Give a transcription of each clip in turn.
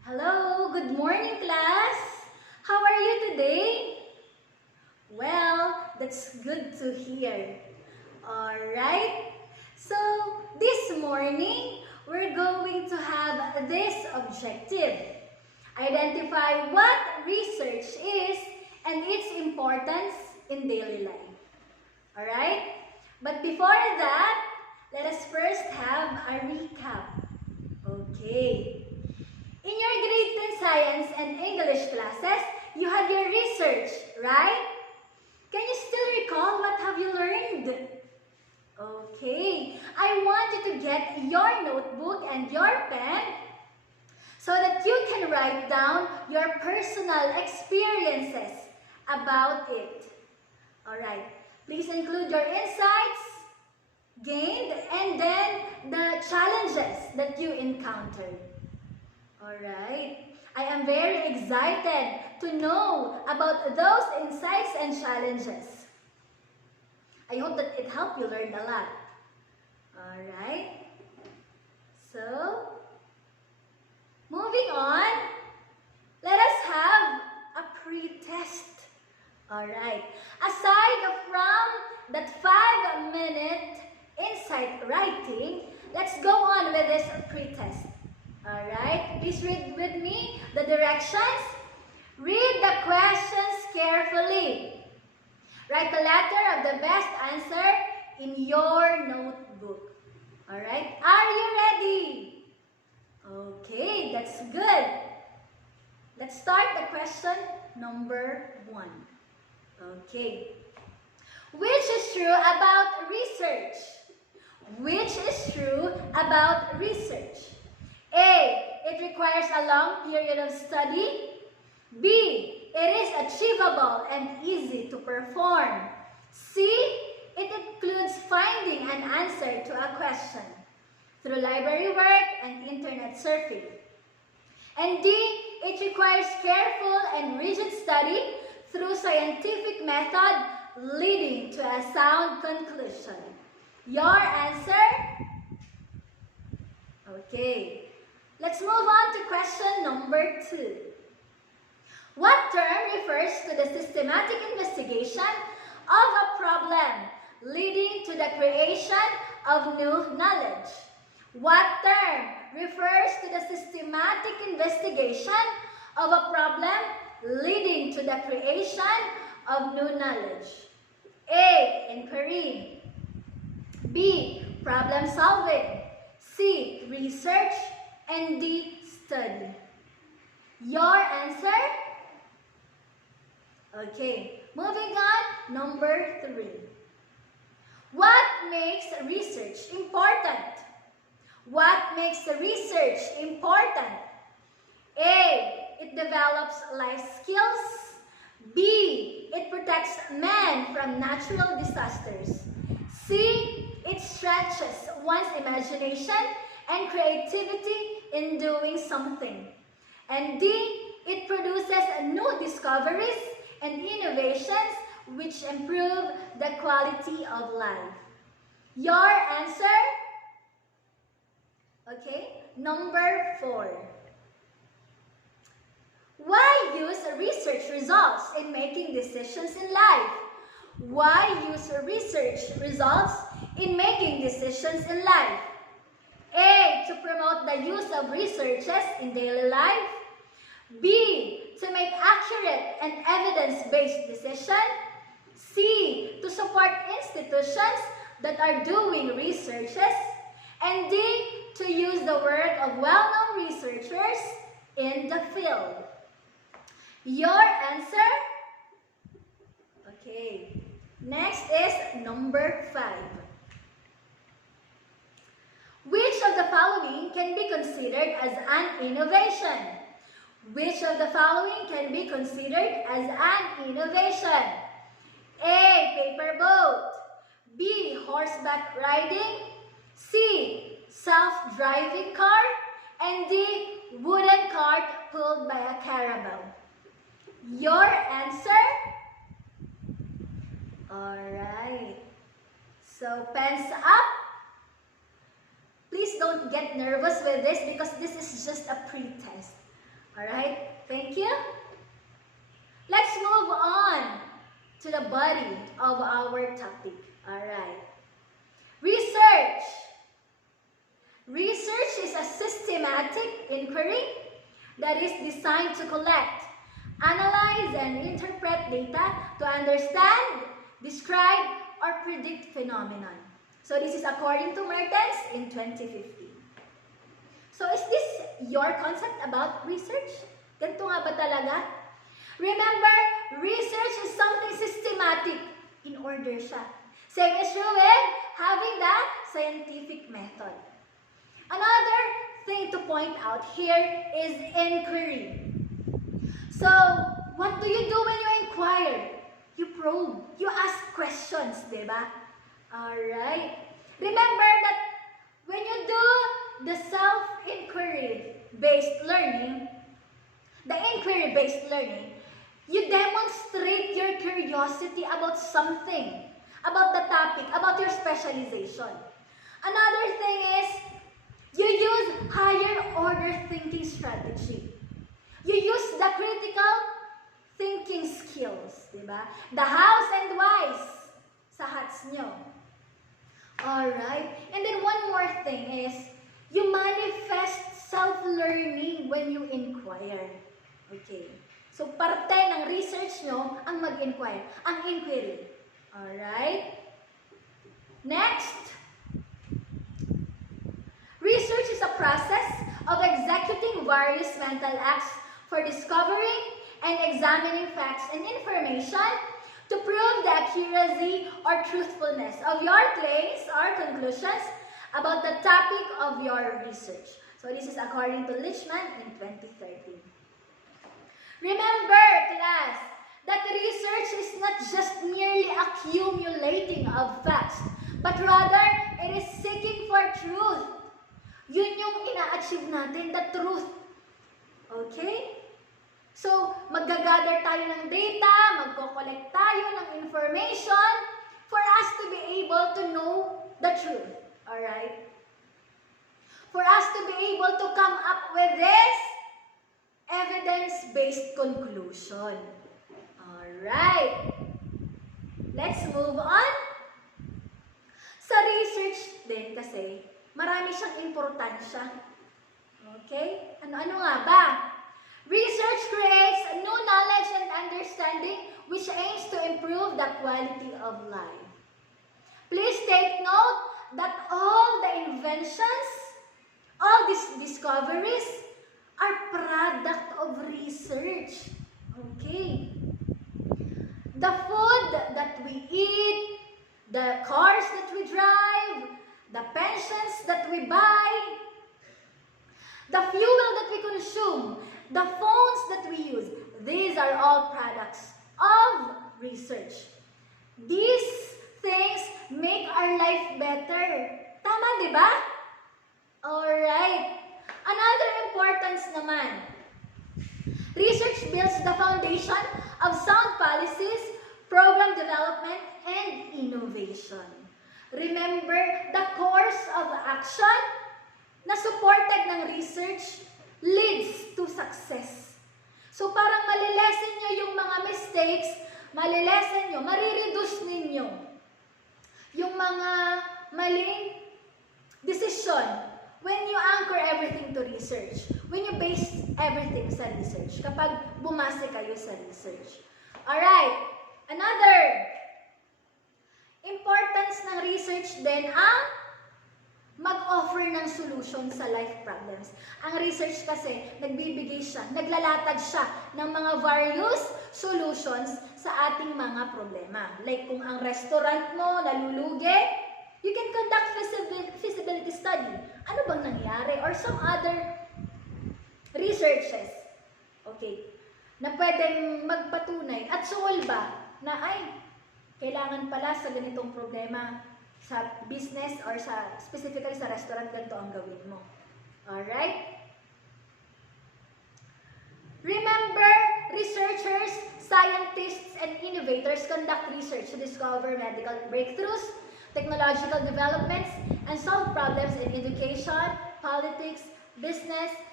Hello, good morning class. How are you today? Well, that's good to hear. Alright, so this morning we're going to have this objective. Identify what research is and its importance in daily life. Alright, but before that, let us first have a recap. Okay. In your grade 10 science and English classes, you had your research, right? Can you still recall what have you learned? Okay, I want you to get your notebook and your pen so that you can write down your personal experiences about it. Alright, please include your insights gained and then the challenges that you encountered. Alright, I am very excited to know about those insights and challenges. I hope that it helped you learn a lot. Alright, so moving on, let us have a pre-test. Alright, aside from that 5-minute insight writing, let's go on with this pre-test. Alright, please read with me the directions. Read the questions carefully. Write the letter of the best answer in your notebook. Alright, are you ready? Okay, that's good. Let's start the question number 1. Okay. Which is true about research? Which is true about research? A. It requires a long period of study. B. It is achievable and easy to perform. C. It includes finding an answer to a question through library work and internet surfing. And D. It requires careful and rigid study through scientific method leading to a sound conclusion. Your answer? Okay. Let's move on to question number 2. What term refers to the systematic investigation of a problem leading to the creation of new knowledge? What term refers to the systematic investigation of a problem leading to the creation of new knowledge? A. Inquiry. B. Problem solving. C. Research. And D. Study. Your answer? Okay, moving on, number 3. What makes research important? What makes research important? A. It develops life skills. B. It protects man from natural disasters. C. It stretches one's imagination and creativity in doing something. And D. It produces new discoveries and innovations which improve the quality of life. Your answer? Okay, number 4. Why use research results in making decisions in life? Why use research results in making decisions in life? A. To promote the use of researches in daily life. B. To make accurate and evidence-based decisions. C. To support institutions that are doing researches. And D. To use the work of well-known researchers in the field. Your answer? Okay. Next is number 5. Which of the following can be considered as an innovation? Which of the following can be considered as an innovation? A. Paper boat. B. Horseback riding. C. Self-driving car. And D. Wooden cart pulled by a caravel. Your answer? Alright. So, pens up. Please don't get nervous with this because this is just a pre-test. Alright, thank you. Let's move on to the body of our topic. Alright. Research. Research is a systematic inquiry that is designed to collect, analyze, and interpret data to understand, describe, or predict phenomenon. So this is according to Mertens in 2015. So is this your concept about research? Ganito nga ba talaga? Remember, research is something systematic in order siya. Same is true with having the scientific method. Another thing to point out here is inquiry. So, what do you do when you inquire? You probe. You ask questions, diba? Alright. Remember that when you do the self-inquiry-based learning, you demonstrate your curiosity about something, about the topic, about your specialization. Another thing is, you use higher order thinking strategy. You use the critical thinking skills, diba? The hows and whys sa hats nyo. Alright? And then one more thing is, you manifest self-learning when you inquire. Okay. So, parte ng research nyo ang mag-inquire, ang inquiry. Alright? Next. Research is a process of executing various mental acts for discovering and examining facts and information to prove the accuracy or truthfulness of your claims or conclusions about the topic of your research. So this is according to Lichman in 2013. Remember, class, that research is not just merely accumulating of facts, but rather it is seeking for truth. Yun yung ina-achieve natin, the truth. Okay? So, mag-gather tayo ng data, magko-collect tayo ng information for us to be able to know the truth. Alright? For us to be able to come up with this evidence-based conclusion. Alright. Let's move on. Sa research din kasi, marami siyang importansya. Okay? Ano nga ba? Research creates a new knowledge and understanding which aims to improve the quality of life. Please take note that all the inventions, all these discoveries are product of research. Okay? The food that we eat, the cars that we drive, the pensions that we buy, the fuel that we consume, the phones that we use, these are all products of research. These things make our life better. Tama, di ba? Alright. Another importance naman. Research builds the foundation of sound policies, program development, and innovation. Remember, the course of action na supported ng research leads to success. So parang malilesen nyo yung mga mistakes, malilesen nyo, marireduce ninyo yung mga maling decision when you anchor everything to research, when you base everything sa research, kapag bumase kayo sa research. Alright, another importance ng research din ang mag-offer ng solution sa life problems. Ang research kasi, nagbibigay siya, naglalatag siya ng mga various solutions sa ating mga problema. Like kung ang restaurant mo nalulugi, you can conduct feasibility study. Ano bang nangyari? Or some other researches. Okay. Na pwedeng magpatunay at suwalba na ay, kailangan pala sa ganitong problema sa business or sa specifically sa restaurant, ganito ang gawin mo. Alright? Remember, researchers, scientists, and innovators conduct research to discover medical breakthroughs, technological developments, and solve problems in education, politics, business,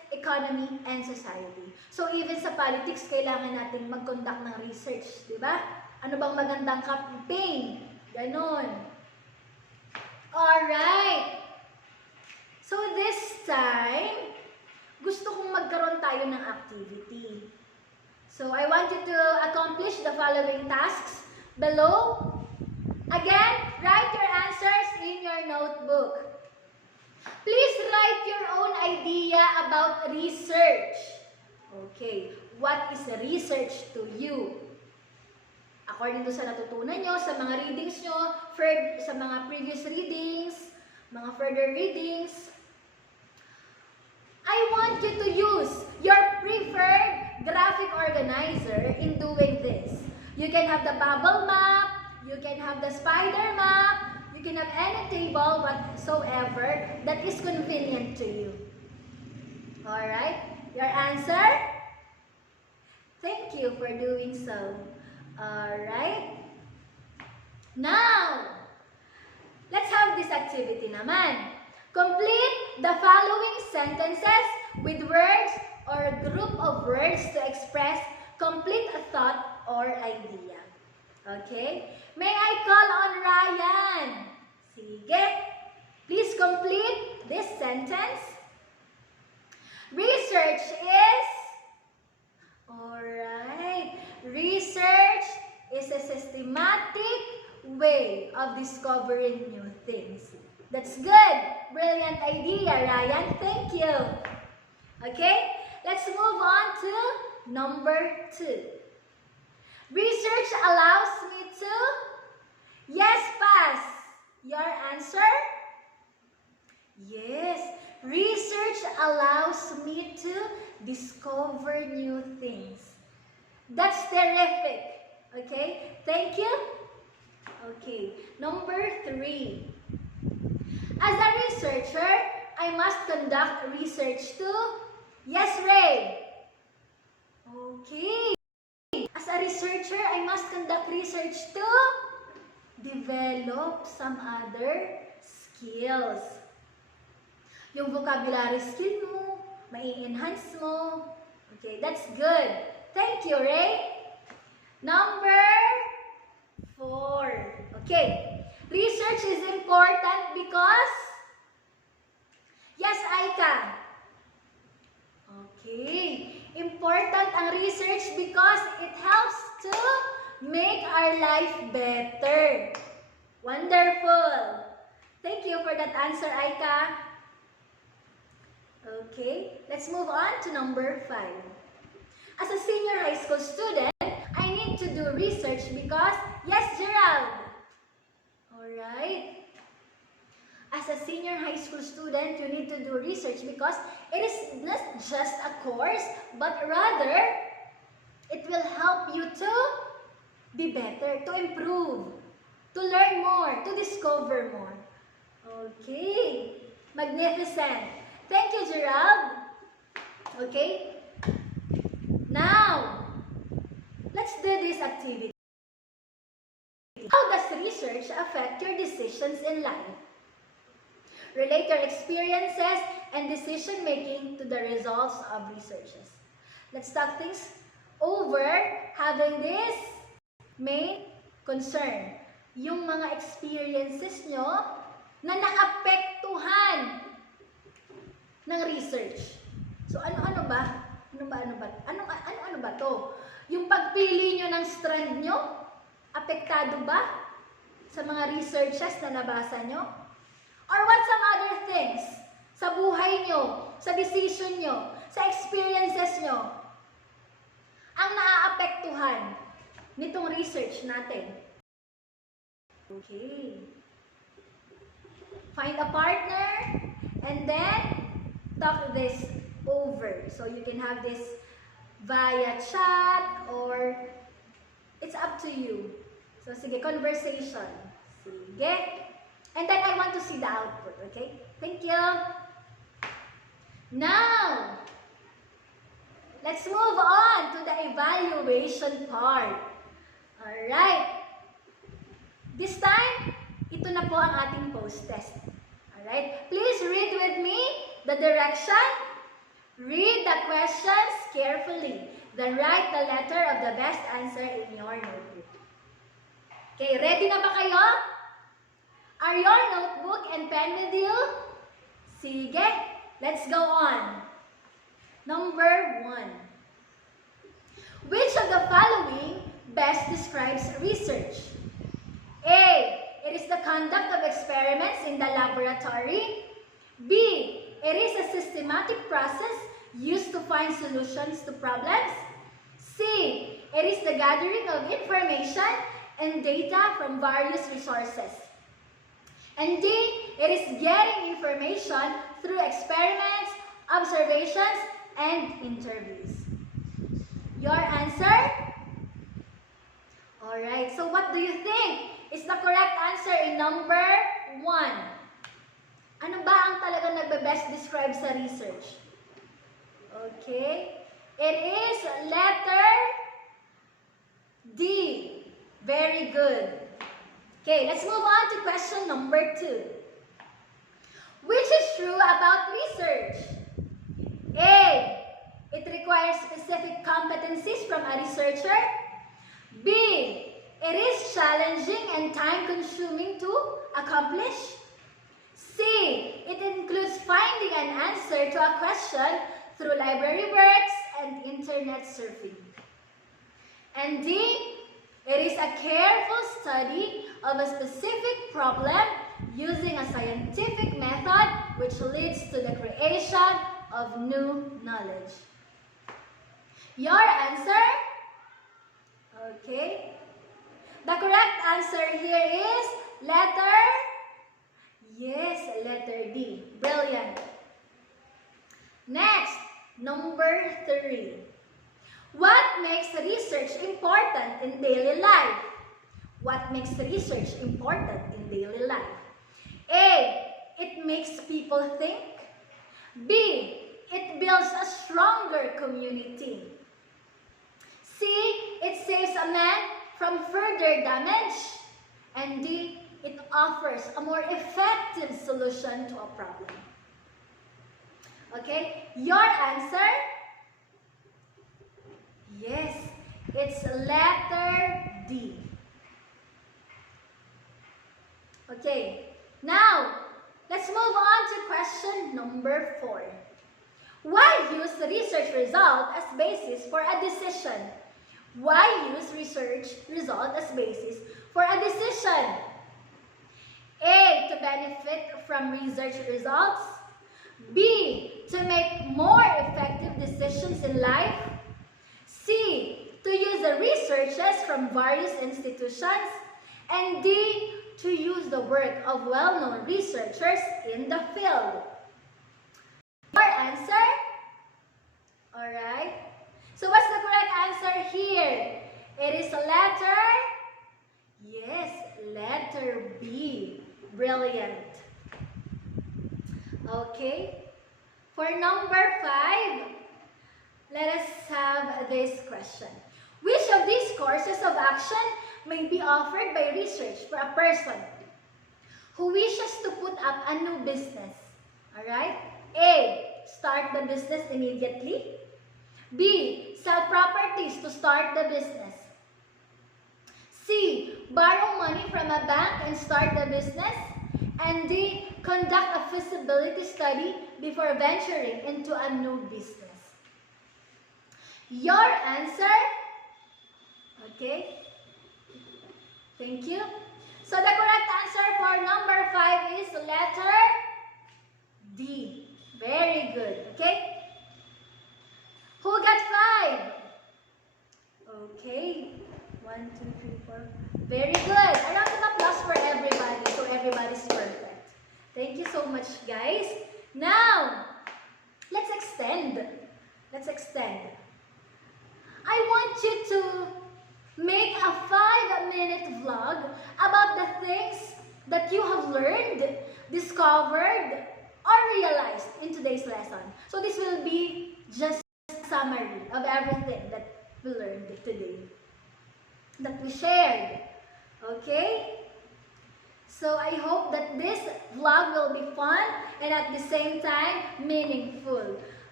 economy, and society. So even sa politics, kailangan natin mag-conduct ng research, di ba? Ano bang magandang campaign? Ganon. Alright. So this time, gusto kong magkaroon tayo ng activity. So I want you to accomplish the following tasks below. Again, write your answers in your notebook. Please write your own idea about research. Okay, what is research to you? According to sa natutunan nyo, sa mga readings nyo, sa mga previous readings, mga further readings, I want you to use your preferred graphic organizer in doing this. You can have the bubble map, you can have the spider map, you can have any table whatsoever that is convenient to you. Alright? Your answer? Thank you for doing so. Alright? Now, let's have this activity naman. Complete the following sentences with words or a group of words to express complete a thought or idea. Okay? May I call on Ryan? Sige. Please complete this sentence. Research is... Alright. Research is a systematic way of discovering new things. That's good. Brilliant idea, Ryan. Thank you. Okay? Let's move on to number 2. Research allows me to... Yes, pass. Your answer? Yes. Research allows me to discover new things. That's terrific. Okay? Thank you. Okay. Number 3. As a researcher, I must conduct research too. Yes, Ray. Okay. As a researcher, I must conduct research to develop some other skills. Yung vocabulary skill mo, mai-enhance mo. Okay, that's good. Thank you, Ray. Number 4. Okay. Research is important because... Yes, Aika. Okay. Important ang research because it helps to make our life better. Wonderful. Thank you for that answer, Aika. Okay. Let's move on to number 5. As a senior high school student, I need to do research because... Yes, Gerald. Alright. As a senior high school student, you need to do research because it is not just a course, but rather, it will help you to be better, to improve, to learn more, to discover more. Okay. Magnificent. Thank you, Gerald. Okay. Now, let's do this activity. How does research affect your decisions in life? Relate your experiences and decision-making to the results of researches. Let's talk things over having this main concern. Yung mga experiences nyo na naapektuhan ng research. So ano ba? Ano ba to? Yung pagpili nyo ng strand nyo, apektado ba sa mga researches na nabasa nyo? Or what some other things sa buhay nyo, sa decision nyo, sa experiences nyo, ang naaapektuhan nitong research natin? Okay. Find a partner and then talk this over. So you can have this via chat or it's up to you. So sige, conversation. Sige. And then I want to see the output, okay? Thank you. Now, let's move on to the evaluation part. Alright. This time, ito na po ang ating post-test. Alright? Please read with me the direction. Read the questions carefully. Then write the letter of the best answer in your notebook. Okay, ready na ba kayo? Are your notebook and pen with you? Sige, let's go on. Number 1. Which of the following best describes research? A. It is the conduct of experiments in the laboratory. B. It is a systematic process used to find solutions to problems. C. It is the gathering of information and data from various resources. And D. It is getting information through experiments, observations, and interviews. Your answer? Alright, so what do you think is the correct answer in number 1? Ano ba ang talagang nagbe-best describe sa research? Okay. It is letter D. Very good. Okay, let's move on to question number 2. Which is true about research? A. It requires specific competencies from a researcher. B. It is challenging and time-consuming to accomplish. C. It includes finding an answer to a question through library works and internet surfing. And D. It is a careful study of a specific problem using a scientific method which leads to the creation of new knowledge. Your answer? Okay. The correct answer here is letter? Yes, letter D. Brilliant. Next, number 3. What makes research important in daily life? What makes research important in daily life? A. It makes people think. B. It builds a stronger community. C. It saves a man from further damage. And D. It offers a more effective solution to a problem. Okay, your answer? Yes, it's letter D. Okay, now let's move on to question number 4. Why use the research result as basis for a decision? Why use research result as basis for a decision? A. To benefit from research results. B. To make more effective decisions in life. C. To use the researches from various institutions. And D. To use the work of well-known researchers in the field. Your answer? Alright. So what's the correct answer here? It is a letter? Yes, letter B. Brilliant. Okay. For number 5, let us have this question. Which of these courses of action may be offered by research for a person who wishes to put up a new business? Alright? A. Start the business immediately. B. Sell properties to start the business. C. Borrow money from a bank and start the business. And D. Conduct a feasibility study before venturing into a new business. Your answer? Okay. Thank you. So the correct answer for number 5 is letter D. Very good. Okay. Who got 5? Okay. 1, 2, 3, 4. Very good. A round of applause for everybody. So everybody's perfect. Thank you so much, guys. Now, let's extend. Let's extend. I want you to make a 5-minute vlog about the things that you have learned, discovered, or realized in today's lesson. So this will be just a summary of everything that we learned today, that we shared. Okay? So I hope that this vlog will be fun and at the same time meaningful.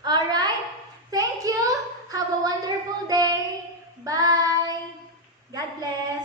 Alright? Thank you. Have a wonderful day. Bye. God bless.